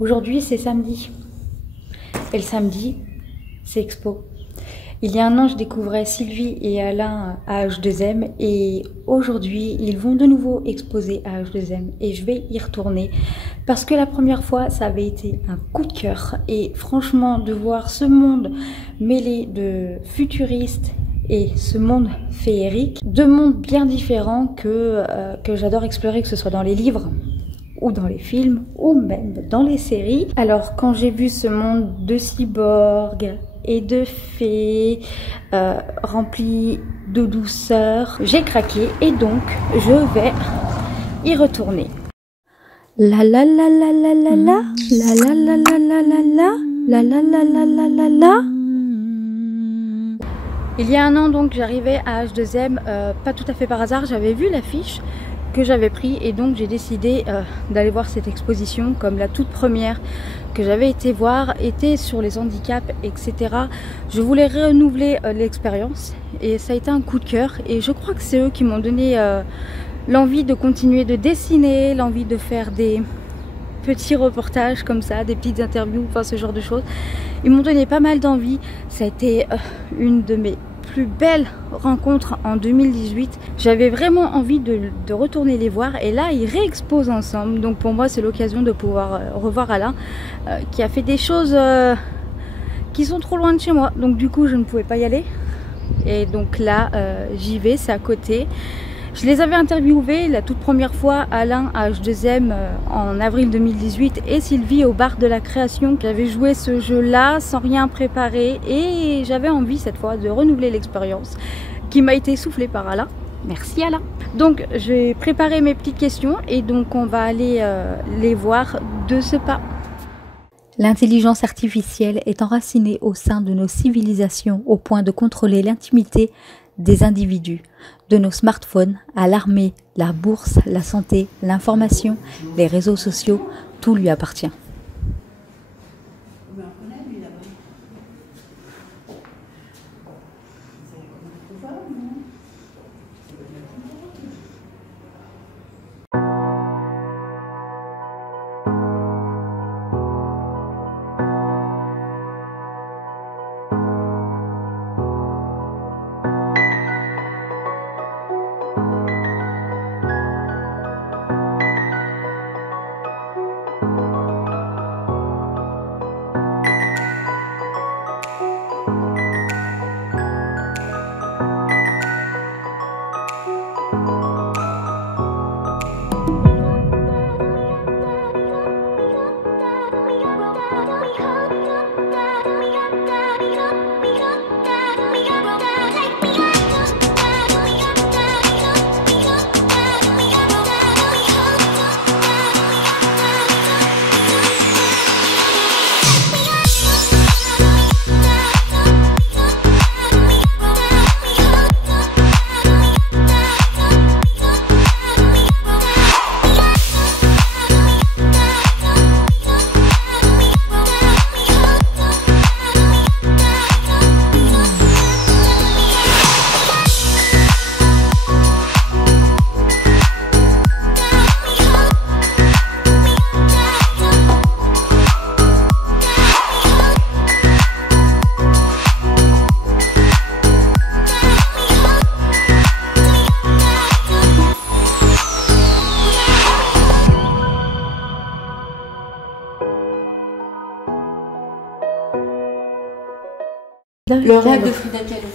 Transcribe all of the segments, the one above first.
Aujourd'hui, c'est samedi. Et le samedi, c'est expo. Il y a un an, je découvrais Sylvie et Alain à H2M et aujourd'hui, ils vont de nouveau exposer à H2M et je vais y retourner parce que la première fois, ça avait été un coup de cœur et franchement, de voir ce monde mêlé de futuristes et ce monde féerique, deux mondes bien différents que j'adore explorer, que ce soit dans les livres ou dans les films, ou même dans les séries. Alors, quand j'ai vu ce monde de cyborgs et de fées rempli de douceur, j'ai craqué et donc je vais y retourner. La la la la la la la, la la la la la la la, la la la la la la la. Il y a un an donc j'arrivais à H2M, pas tout à fait par hasard, j'avais vu l'affiche que j'avais pris et donc j'ai décidé d'aller voir cette exposition comme la toute première que j'avais été voir était sur les handicaps, etc. Je voulais renouveler l'expérience et ça a été un coup de cœur et je crois que c'est eux qui m'ont donné l'envie de continuer de dessiner, l'envie de faire des petits reportages comme ça, des petites interviews, enfin ce genre de choses. Ils m'ont donné pas mal d'envie, ça a été une de mes plus belle rencontre en 2018. J'avais vraiment envie de retourner les voir et là ils réexposent ensemble, donc pour moi c'est l'occasion de pouvoir revoir Alain qui a fait des choses qui sont trop loin de chez moi, donc du coup je ne pouvais pas y aller et donc là j'y vais, c'est à côté. Je les avais interviewés la toute première fois, Alain à H2M en avril 2018 et Sylvie au bar de la création. J'avais joué ce jeu-là sans rien préparer et j'avais envie cette fois de renouveler l'expérience qui m'a été soufflée par Alain. Merci Alain. Donc j'ai préparé mes petites questions et donc on va aller les voir de ce pas. L'intelligence artificielle est enracinée au sein de nos civilisations au point de contrôler l'intimité des individus, de nos smartphones à l'armée, la bourse, la santé, l'information, les réseaux sociaux, tout lui appartient. Le rêve de Frida Kahlo.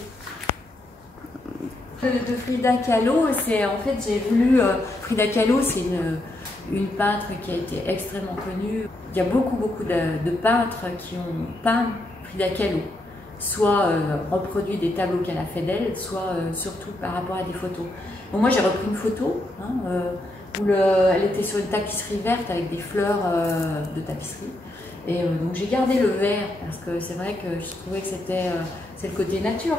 De Frida Kahlo, c'est en fait j'ai voulu. Frida Kahlo, c'est une peintre qui a été extrêmement connue. Il y a beaucoup de peintres qui ont peint Frida Kahlo, soit reproduit des tableaux qu'elle a fait d'elle, soit surtout par rapport à des photos. Bon, moi j'ai repris une photo où elle était sur une tapisserie verte avec des fleurs de tapisserie. Et donc j'ai gardé le vert parce que c'est vrai que je trouvais que c'est le côté nature.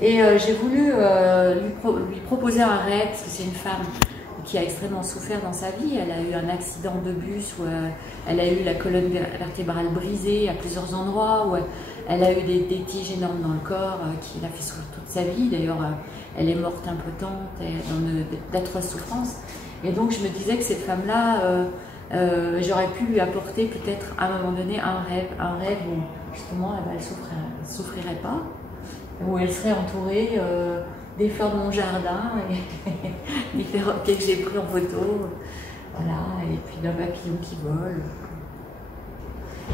Et j'ai voulu lui proposer un rêve parce que c'est une femme qui a extrêmement souffert dans sa vie. Elle a eu un accident de bus où elle a eu la colonne vertébrale brisée à plusieurs endroits, où elle a eu des tiges énormes dans le corps qui l'a fait souffrir toute sa vie. D'ailleurs, elle est morte impotente et dans d'atroces souffrances. Et donc je me disais que cette femme-là J'aurais pu lui apporter peut-être à un moment donné un rêve où justement elle ne souffrirait pas, où elle serait entourée des fleurs de mon jardin et des perroquets que j'ai pris en photo, voilà, et puis d'un papillon qui vole.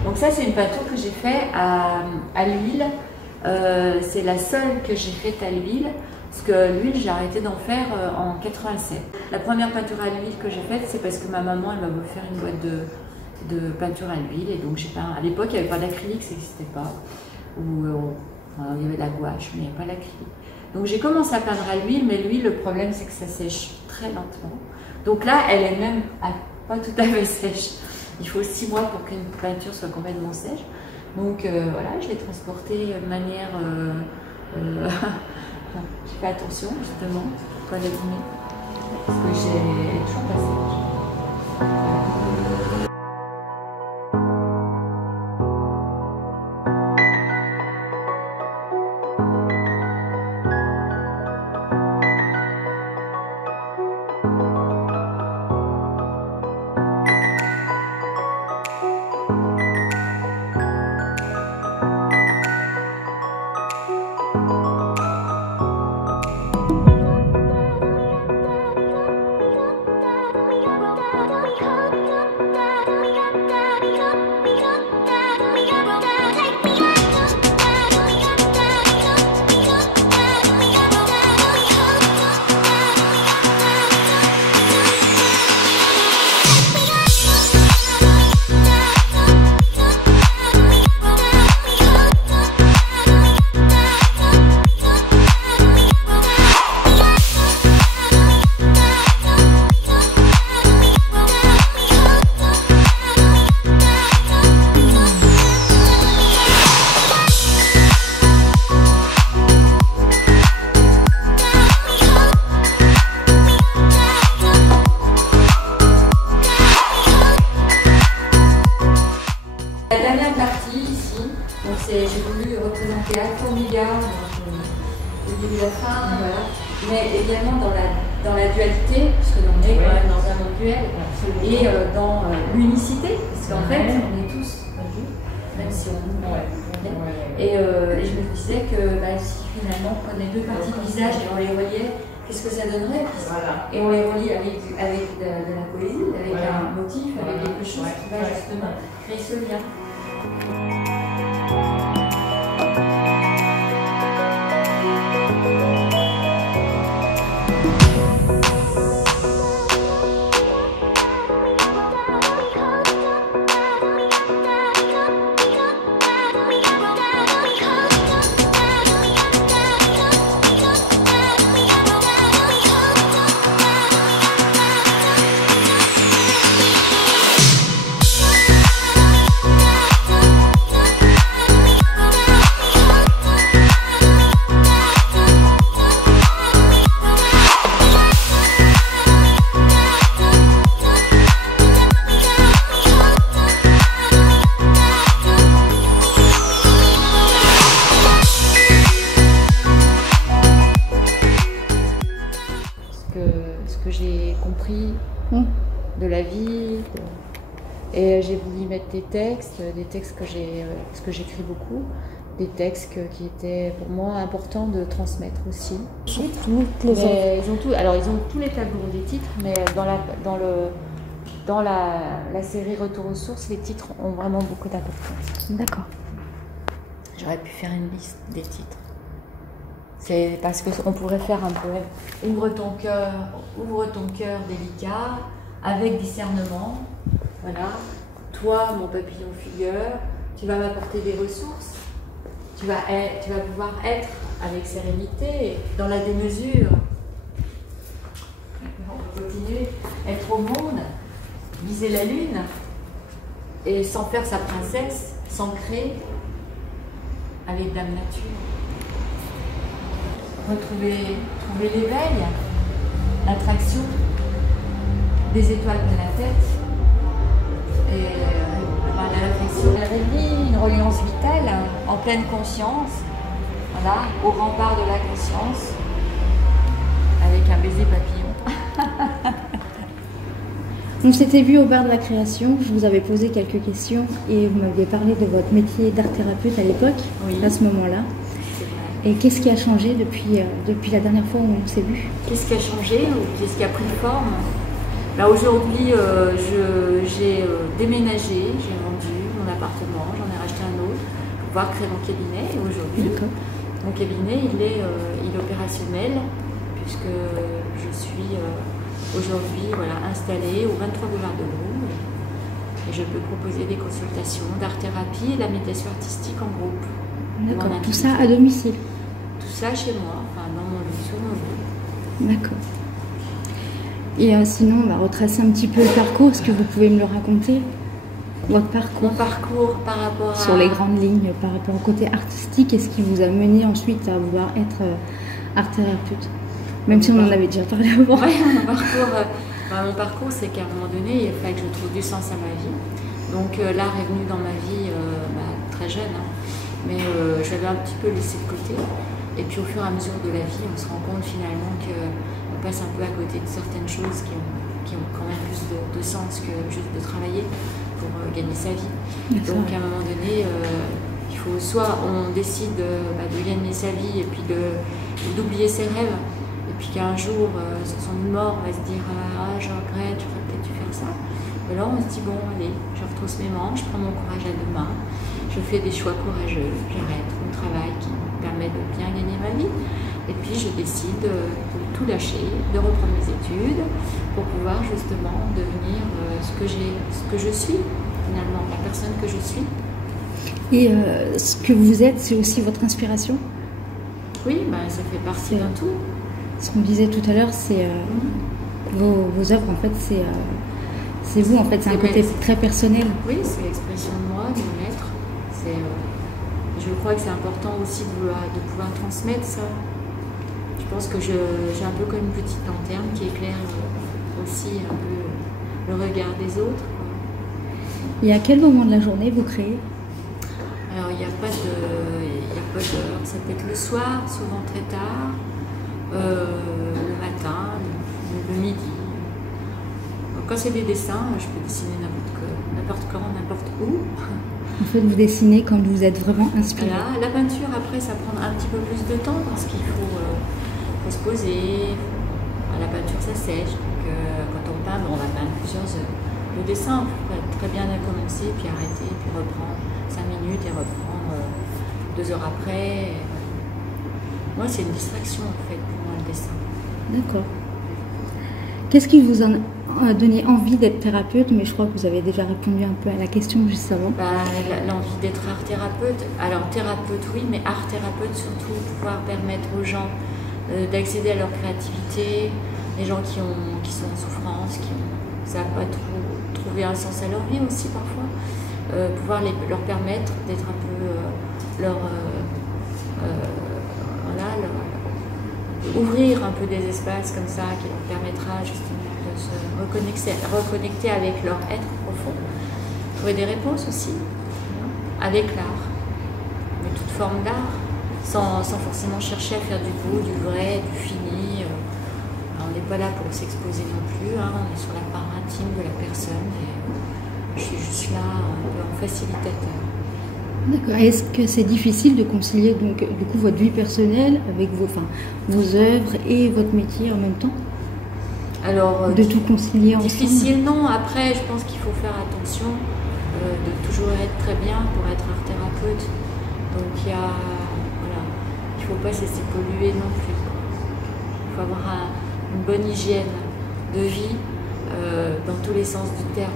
Donc ça c'est une peinture que j'ai faite à l'huile, c'est la seule que j'ai faite à l'huile. Parce que l'huile, j'ai arrêté d'en faire en 87. La première peinture à l'huile que j'ai faite, c'est parce que ma maman, elle m'a offert une boîte de peinture à l'huile. Et donc, j'ai peint. À l'époque, il n'y avait pas d'acrylique, ça n'existait pas. Ou il y avait de la gouache, mais il n'y avait pas d'acrylique. Donc, j'ai commencé à peindre à l'huile, mais l'huile, le problème, c'est que ça sèche très lentement. Donc là, elle est même pas tout à fait sèche. Il faut 6 mois pour qu'une peinture soit complètement sèche. Donc, voilà, je l'ai transportée de manière... J'ai fait attention justement pour pas l'abîmer parce que j'ai toujours passé. J'ai voulu représenter Alpha Omega, le début et la fin, voilà. Mais également dans la dualité, parce que on est quand même dans un monde duel, et dans l'unicité, parce qu'en fait, on est tous même si on et je me disais que si finalement on prenait 2 parties du visage et on les reliait, qu'est-ce que ça donnerait? Et on les relie avec de la poésie, avec un motif, avec quelque chose qui va justement créer ce lien. Ce que j'ai compris de la vie, et j'ai voulu mettre des textes parce que j'écris beaucoup, des textes qui étaient pour moi importants de transmettre aussi. Ils ont tous les tableaux des titres, mais dans la série Retour aux sources, les titres ont vraiment beaucoup d'importance. D'accord. J'aurais pu faire une liste des titres. C'est parce qu'on pourrait faire un poème. Ouvre ton cœur délicat, avec discernement. Voilà. Toi, mon papillon figure, tu vas m'apporter des ressources. Tu vas pouvoir être avec sérénité, dans la démesure. On peut continuer. Être au monde, viser la lune, et sans faire sa princesse, s'ancrer avec Dame Nature. Trouver l'éveil, l'attraction des étoiles de la tête et la réflexion. Elle réunit une reliance vitale en pleine conscience, voilà, au rempart de la conscience, avec un baiser papillon. On s'était vu au bar de la création, je vous avais posé quelques questions et vous m'aviez parlé de votre métier d'art-thérapeute à l'époque, Oui. à ce moment-là. C'est vrai. Et qu'est-ce qui a changé depuis la dernière fois où on s'est vu? Qu'est-ce qui a changé ou qu'est-ce qui a pris forme? Là, aujourd'hui, j'ai déménagé, j'ai vendu mon appartement, j'en ai racheté un autre pour pouvoir créer mon cabinet. Et aujourd'hui, mon cabinet, il est opérationnel puisque je suis aujourd'hui installée au 23 boulevard de Louvre et je peux proposer des consultations d'art-thérapie et de la méditation artistique en groupe. D'accord, tout ça à domicile? Tout ça chez moi, enfin, dans mon lit, sur mon lit. D'accord. Et sinon, on va retracer un petit peu le parcours. Est-ce que vous pouvez me le raconter? Votre parcours? Mon parcours par rapport à... Sur les grandes lignes, par rapport au côté artistique, qu'est-ce qui vous a mené ensuite à vouloir être art-thérapeute? Même si on en avait déjà parlé avant. Ouais, mon parcours, c'est qu'à un moment donné, il fallait que je trouve du sens à ma vie. Donc l'art est venu dans ma vie très jeune, hein. Mais j'avais un petit peu laissé de côté. Et puis au fur et à mesure de la vie, on se rend compte finalement qu'on passe un peu à côté de certaines choses qui ont quand même plus de sens que juste de travailler pour gagner sa vie. Donc à un moment donné, il faut soit on décide de gagner sa vie et puis d'oublier ses rêves, et puis qu'un jour, sur son lit de mort, on va se dire ah, je regrette, j'aurais peut-être dû faire ça. Et là, on se dit bon, allez, je retrousse mes manches, je prends mon courage à deux mains, je fais des choix courageux, j'arrête mon travail qui me permet de bien gagner ma vie, et puis je décide de tout lâcher, de reprendre mes études pour pouvoir justement devenir ce que je suis, finalement, la personne que je suis. Et ce que vous êtes, c'est aussi votre inspiration? Oui, ça fait partie d'un tout. Ce qu'on disait tout à l'heure, c'est vos œuvres, en fait, c'est vous, en fait, c'est un côté très personnel. Oui, c'est l'expression de moi, de mon être. Je crois que c'est important aussi de pouvoir transmettre ça. Je pense que j'ai un peu comme une petite lanterne qui éclaire aussi un peu le regard des autres. Et à quel moment de la journée vous créez? Alors, il n'y a pas d'heure. Ça peut être le soir, souvent très tard, le matin, le midi. Donc, quand c'est des dessins, je peux dessiner n'importe quand, n'importe où. En fait, vous dessinez quand vous êtes vraiment inspiré. Voilà. La peinture, après, ça prend un petit peu plus de temps parce qu'il faut se poser. La peinture, ça sèche. Donc, quand on peint, on va peindre plusieurs heures. Le dessin, on peut très bien commencer, puis arrêter, puis reprendre 5 minutes et reprendre 2 heures après. Moi, c'est une distraction, en fait, pour moi, le dessin. D'accord. Qu'est-ce qui vous a donné envie d'être thérapeute? Mais je crois que vous avez déjà répondu un peu à la question juste avant. L'envie d'être art-thérapeute. Alors, thérapeute, oui, mais art-thérapeute, surtout, pouvoir permettre aux gens d'accéder à leur créativité, les gens qui sont en souffrance, qui ne savent pas trouver un sens à leur vie aussi, parfois. Pouvoir leur permettre d'être un peu ouvrir un peu des espaces comme ça qui leur permettra justement de se reconnecter avec leur être profond, trouver des réponses aussi avec l'art, mais toute forme d'art, sans forcément chercher à faire du beau, du vrai, du fini. On n'est pas là pour s'exposer non plus, on est sur la part intime de la personne et je suis juste là un peu en facilitateur. D'accord. Est-ce que c'est difficile de concilier donc, du coup, votre vie personnelle avec vos œuvres et votre métier en même temps? Alors, de tout concilier ensemble? Difficile, non. Après, je pense qu'il faut faire attention de toujours être très bien pour être art-thérapeute. Donc, il ne faut pas se laisser polluer non plus. Il faut avoir une bonne hygiène de vie dans tous les sens du terme.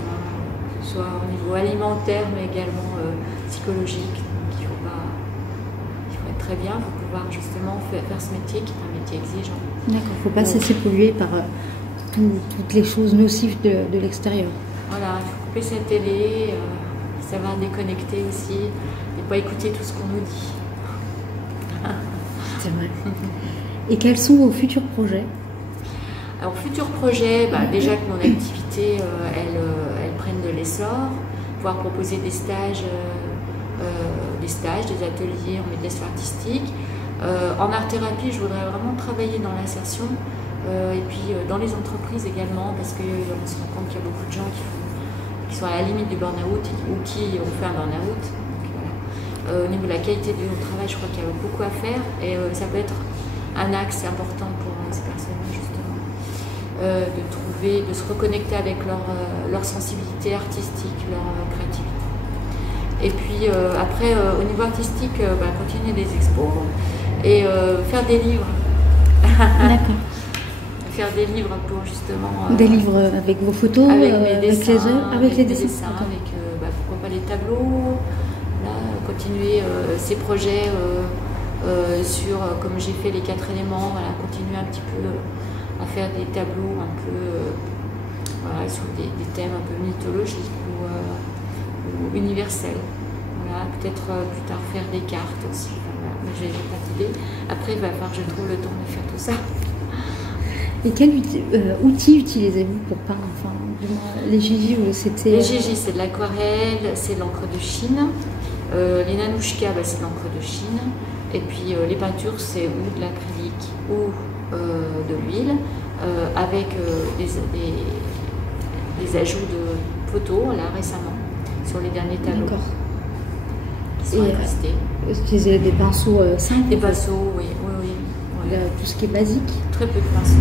Soit au niveau alimentaire, mais également psychologique. Donc, il faut être très bien pour pouvoir justement faire ce métier qui est un métier exigeant. D'accord, il ne faut pas se laisser polluer par toutes les choses nocives de l'extérieur. Voilà, il faut couper sa télé, savoir déconnecter aussi, et pas écouter tout ce qu'on nous dit. C'est vrai. Et quels sont vos futurs projets? Alors, futurs projets, déjà que mon activité, elle prenne de l'essor, pouvoir proposer des stages, des ateliers en médiation artistique. En art-thérapie, je voudrais vraiment travailler dans l'insertion, Et puis dans les entreprises également, parce qu'on se rend compte qu'il y a beaucoup de gens qui sont à la limite du burn-out ou qui ont fait un burn-out. Au niveau de la qualité de vie au travail, je crois qu'il y a beaucoup à faire et ça peut être un axe important pour ces personnes-là justement, de se reconnecter avec leur sensibilité artistique, leur créativité. Et puis après, au niveau artistique, continuer les expos et faire des livres. D'accord. Faire des livres pour justement... des livres avec vos photos, avec mes dessins, les œuvres, avec les dessins, avec pourquoi pas les tableaux, là, continuer ces projets sur, comme j'ai fait les 4 éléments, voilà, continuer un petit peu à faire des tableaux un peu voilà, sur des thèmes un peu mythologiques ou universels. Voilà, peut-être plus tard faire des cartes aussi. Voilà. Mais j'ai pas d'idée. Après, il va falloir que je trouve le temps de faire tout ça. Et quel outil utilisez-vous pour peindre? Enfin, les gigi, c'était... Les gigi, c'est de l'aquarelle, c'est de l'encre de Chine. Les nanouchkas, c'est de l'encre de Chine. Et puis les peintures, c'est ou de l'acrylique ou de l'huile, avec des ajouts de photos, là, récemment, sur les derniers tableaux. D'accord. Qui sont incrustés. Vous utilisez des pinceaux simples? Des pinceaux, oui. Tout ce qui est basique? Très peu de pinceaux.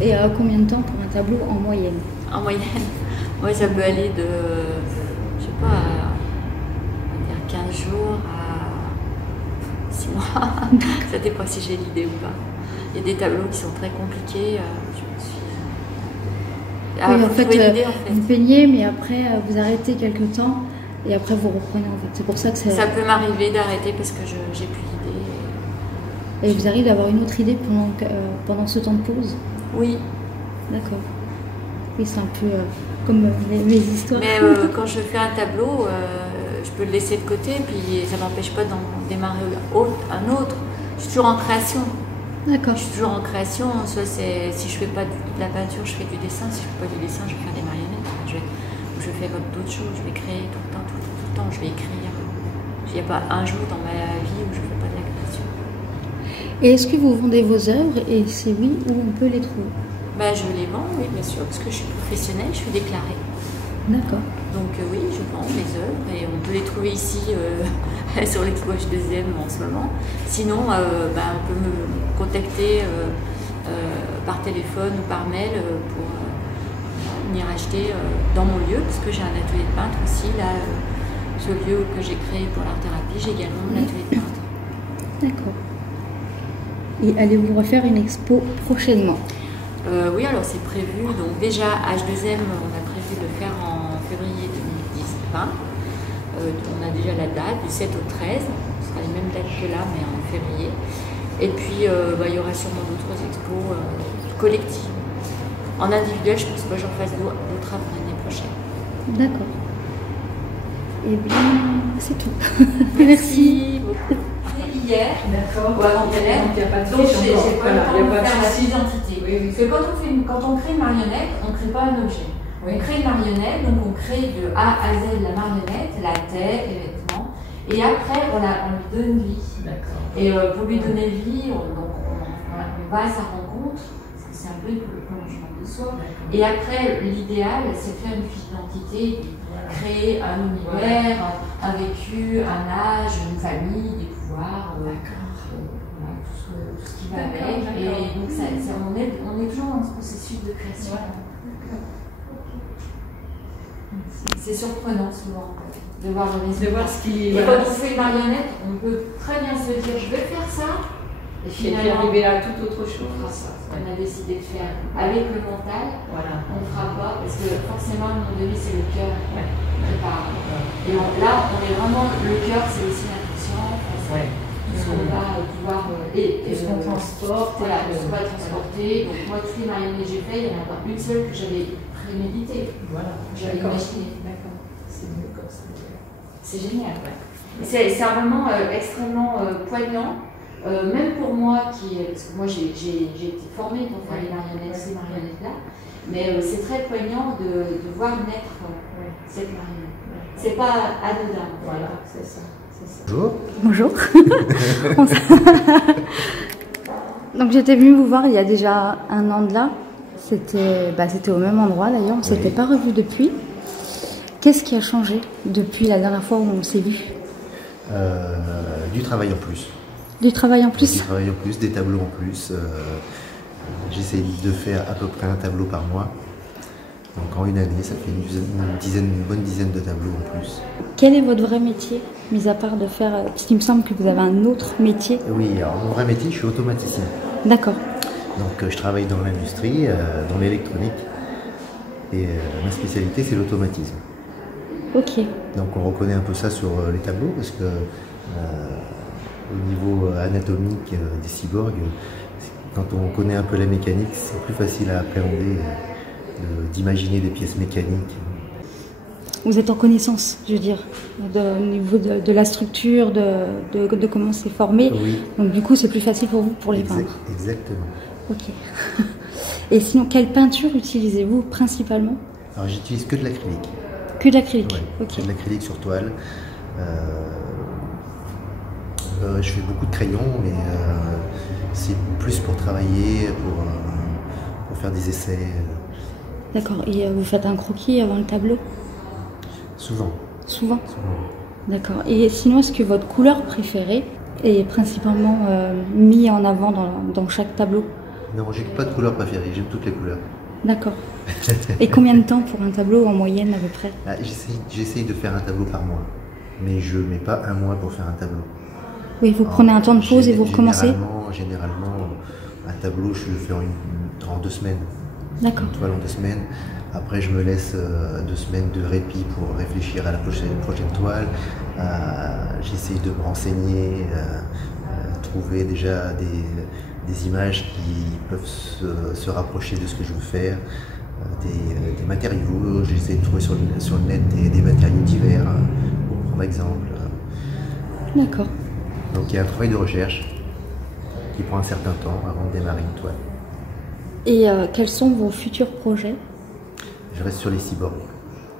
Et combien de temps pour un tableau en moyenne? En moyenne, ouais, ça peut aller de, je sais pas, on va dire 15 jours à 6 mois. Ça dépend si j'ai l'idée ou pas. Il y a des tableaux qui sont très compliqués. Oui, en fait, vous peignez, mais après vous arrêtez quelques temps et après vous reprenez. En fait, c'est pour ça que ça peut m'arriver d'arrêter parce que j'ai plus d'idée. Et vous arrivez d'avoir une autre idée pendant ce temps de pause? Oui. D'accord. Oui, c'est un peu comme mes histoires. Mais quand je fais un tableau, je peux le laisser de côté, puis ça ne m'empêche pas d'en démarrer un autre. Je suis toujours en création. D'accord. Je suis toujours en création. Soit si je ne fais pas de la peinture, je fais du dessin. Si je ne fais pas du dessin, je vais faire des marionnettes. Je vais faire d'autres choses. Je vais créer tout le temps. Je vais écrire. Il n'y a pas un jour dans ma vie où je ne fais pas de la création. Et est-ce que vous vendez vos œuvres? Et si oui, où on peut les trouver? Je les vends, oui, bien sûr, parce que je suis professionnelle, je suis déclarée. D'accord. Donc oui, je vends les œuvres et on peut les trouver ici sur l'Expo H2M en ce moment. Sinon, on peut me contacter par téléphone ou par mail pour venir acheter dans mon lieu, parce que j'ai un atelier de peintre aussi. Là, ce lieu que j'ai créé pour l'art-thérapie, j'ai également mon atelier de peintre. D'accord. Et allez-vous refaire une expo prochainement? Oui, alors c'est prévu. Donc déjà, H2M, on a prévu de le faire en février 2020. On a déjà la date, du 7 au 13. Ce sera les mêmes dates que là, mais en février. Et puis, il y aura sûrement d'autres expos collectives. En individuel, je pense pas que j'en fasse d'autres avant l'année prochaine. D'accord. Eh bien, c'est tout. Merci beaucoup. Hier, d'accord, ou avant-hier, donc j'ai pas le temps de faire ma identité. Oui. Parce que quand on crée une marionnette, on ne crée pas un objet. Oui. On crée une marionnette, donc on crée de A à Z la marionnette, la tête, les vêtements, et après on lui donne vie. Et pour lui donner vie, on va à sa rencontre, parce que c'est un peu le prolongement de soi. Et après, l'idéal, c'est de faire une fiche d'identité, créer un univers, un vécu, un âge, une famille, des pouvoirs, tout ce qui va avec. Et donc on est toujours dans ce processus de création. C'est surprenant souvent de voir le résultat. De voir ce qui Et quand on fait une marionnette, on peut très bien se dire je vais faire ça. Et finalement, arriver à toute autre chose. On a décidé de faire avec le mental. Voilà. On ne fera pas parce que forcément, à un moment donné, c'est le cœur qui parle. Et là, on est vraiment le cœur, c'est aussi l'intuition. Tout ce qu'on va pouvoir et ce qu'on transporte. Voilà, tout ce qu'on va transporter. Donc moi, toutes les marionnettes que j'ai faites, il y en a pas une seule que j'avais préméditée. Voilà. J'avais imaginé. D'accord. C'est mieux comme ça. C'est génial, ouais. C'est vraiment extrêmement poignant. Même pour moi, parce que moi j'ai été formée pour faire ces marionnettes-là, mais c'est très poignant de voir naître cette marionnette. C'est pas anodin. Voilà, c'est ça. Bonjour. Donc j'étais venue vous voir il y a déjà 1 an de là. C'était au même endroit d'ailleurs, on ne s'était pas revu depuis. Qu'est-ce qui a changé depuis la dernière fois où on s'est vu? Du travail en plus. Du travail en plus? Du travail en plus, des tableaux en plus. J'essaie de faire à peu près un tableau par mois. Donc en une année, ça fait une bonne dizaine de tableaux en plus. Quel est votre vrai métier, mis à part de faire... Parce qu'il me semble que vous avez un autre métier. Oui, alors mon vrai métier, je suis automaticien. D'accord. Donc je travaille dans l'industrie, dans l'électronique. Et ma spécialité, c'est l'automatisme. Ok. Donc on reconnaît un peu ça sur les tableaux, parce que au niveau anatomique des cyborgs, quand on connaît un peu la mécanique, c'est plus facile à appréhender d'imaginer des pièces mécaniques. Vous êtes en connaissance, je veux dire, au niveau de la structure, de comment c'est formé. Oui. Donc du coup, c'est plus facile pour vous pour les peindre. Exactement. Ok. Et sinon, quelle peinture utilisez-vous principalement? Alors j'utilise que de l'acrylique. Que de l'acrylique. Ouais, Ok. de l'acrylique sur toile. Je fais beaucoup de crayons, mais c'est plus pour travailler, pour faire des essais. D'accord. Et vous faites un croquis avant le tableau? Souvent. Souvent. D'accord. Et sinon, est-ce que votre couleur préférée est principalement mise en avant dans chaque tableau? Non, j'ai pas de couleur préférée, j'aime toutes les couleurs. D'accord. Et combien de temps pour un tableau en moyenne à peu près? J'essaye de faire un tableau par mois, mais je mets pas un mois pour faire un tableau. Oui, vous prenez un temps de pause et vous recommencez? Généralement, un tableau, je le fais en 2 semaines. D'accord. Une toile en 2 semaines. Après, je me laisse 2 semaines de répit pour réfléchir à la prochaine toile. J'essaye de me renseigner, trouver déjà des images qui peuvent se rapprocher de ce que je veux faire, des matériaux. J'essaie de trouver sur le net des matériaux divers, pour prendre exemple. D'accord. Donc il y a un travail de recherche qui prend un certain temps avant de démarrer une toile. Et quels sont vos futurs projets? Je reste sur les cyborgs.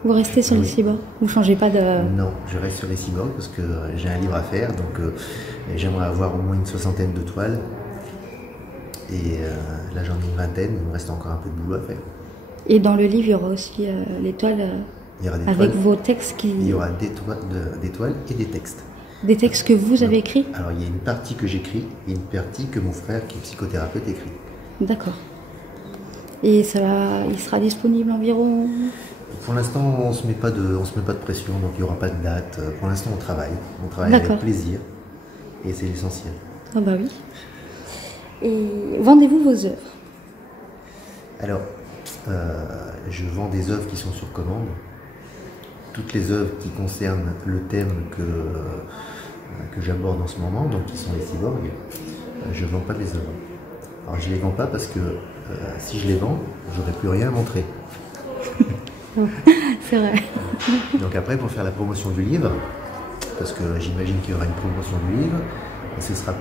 Vous restez sur les cyborgs? Vous ne changez pas de... Non, je reste sur les cyborgs parce que j'ai un livre à faire, donc j'aimerais avoir au moins une 60aine de toiles. Et là j'en ai une 20aine, il me reste encore un peu de boulot à faire. Et dans le livre, il y aura aussi les toiles avec vos textes qui... Il y aura des toiles et des textes. Des textes que vous avez écrits? Alors il y a une partie que j'écris et une partie que mon frère qui est psychothérapeute écrit. D'accord. Et il sera disponible environ? Pour l'instant, on se met pas de pression, donc il n'y aura pas de date. Pour l'instant, on travaille avec plaisir et c'est l'essentiel. Ah bah oui. Et vendez-vous vos œuvres? Alors, je vends des œuvres qui sont sur commande. Toutes les œuvres qui concernent le thème que j'aborde en ce moment, donc qui sont les cyborgs, je ne vends pas mes œuvres. Alors je ne les vends pas parce que si je les vends, j'aurai plus rien à montrer. C'est vrai. Donc après, pour faire la promotion du livre, parce que j'imagine qu'il y aura une promotion du livre, ce sera,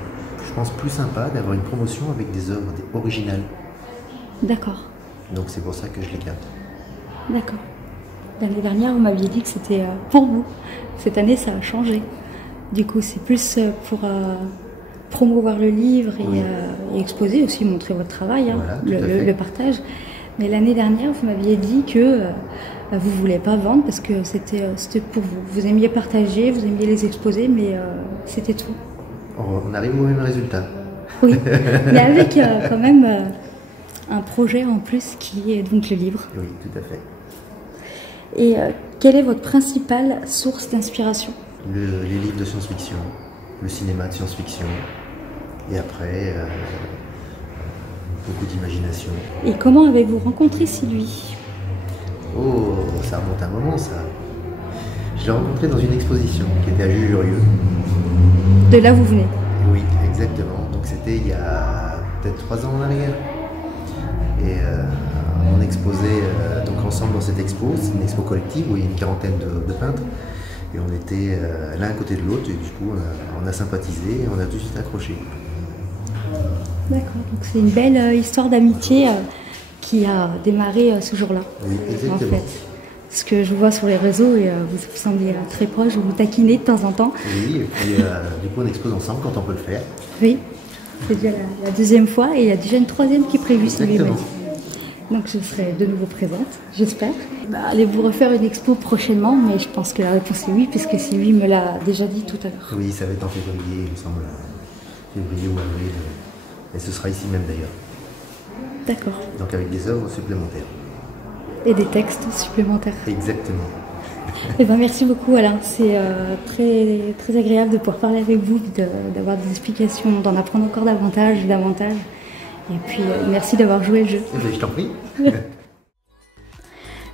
je pense, plus sympa d'avoir une promotion avec des œuvres originales. D'accord. Donc c'est pour ça que je les garde. D'accord. L'année dernière, vous m'aviez dit que c'était pour vous. Cette année, ça a changé. Du coup, c'est plus pour promouvoir le livre et exposer aussi, montrer votre travail, hein, voilà, le partage. Mais l'année dernière, vous m'aviez dit que vous ne voulez pas vendre parce que c'était pour vous. Vous aimiez partager, vous aimiez les exposer, mais c'était tout. On arrive au même résultat. Oui, mais avec quand même un projet en plus qui est donc le livre. Oui, tout à fait. Et quelle est votre principale source d'inspiration? Les livres de science-fiction, le cinéma de science-fiction, et après, beaucoup d'imagination. Et comment avez-vous rencontré Sylvie? Oh, ça remonte un moment, ça. Je l'ai rencontré dans une exposition qui était à Jurieu. De là, vous venez? Oui, exactement. Donc c'était il y a peut-être 3 ans en arrière. Et on exposait donc ensemble dans cette expo. C'est une expo collective où il y a une 40aine de peintres. Et on était l'un à côté de l'autre. Et du coup, on a sympathisé et on a tout de suite accroché. D'accord. Donc c'est une belle histoire d'amitié qui a démarré ce jour-là. Oui, exactement. En fait. Ce que je vois sur les réseaux et vous semblez très proche, vous vous taquinez de temps en temps. Oui, et puis du coup on expose ensemble quand on peut le faire. Oui. C'est déjà la deuxième fois et il y a déjà une troisième qui est prévue, Sylvie m'a Exactement. dit. Donc je serai de nouveau présente, j'espère. Allez-vous refaire une expo prochainement, mais je pense que la réponse est oui, puisque Sylvie me l'a déjà dit tout à l'heure. Oui, ça va être en février, il me semble. Février ou avril. Et ce sera ici même d'ailleurs. D'accord. Donc avec des œuvres supplémentaires. Et des textes supplémentaires. Exactement. Eh ben, merci beaucoup Alain, c'est très, très agréable de pouvoir parler avec vous, d'avoir des explications, d'en apprendre encore davantage. Et puis merci d'avoir joué le jeu. Eh bien, je t'en prie.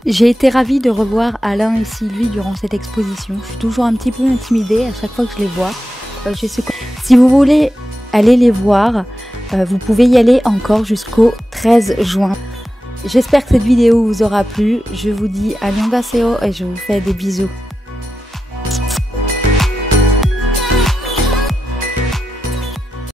J'ai été ravie de revoir Alain et Sylvie durant cette exposition. Je suis toujours un petit peu intimidée à chaque fois que je les vois. Si vous voulez aller les voir, vous pouvez y aller encore jusqu'au 13 juin. J'espère que cette vidéo vous aura plu. Je vous dis annyeonghaseyo et je vous fais des bisous.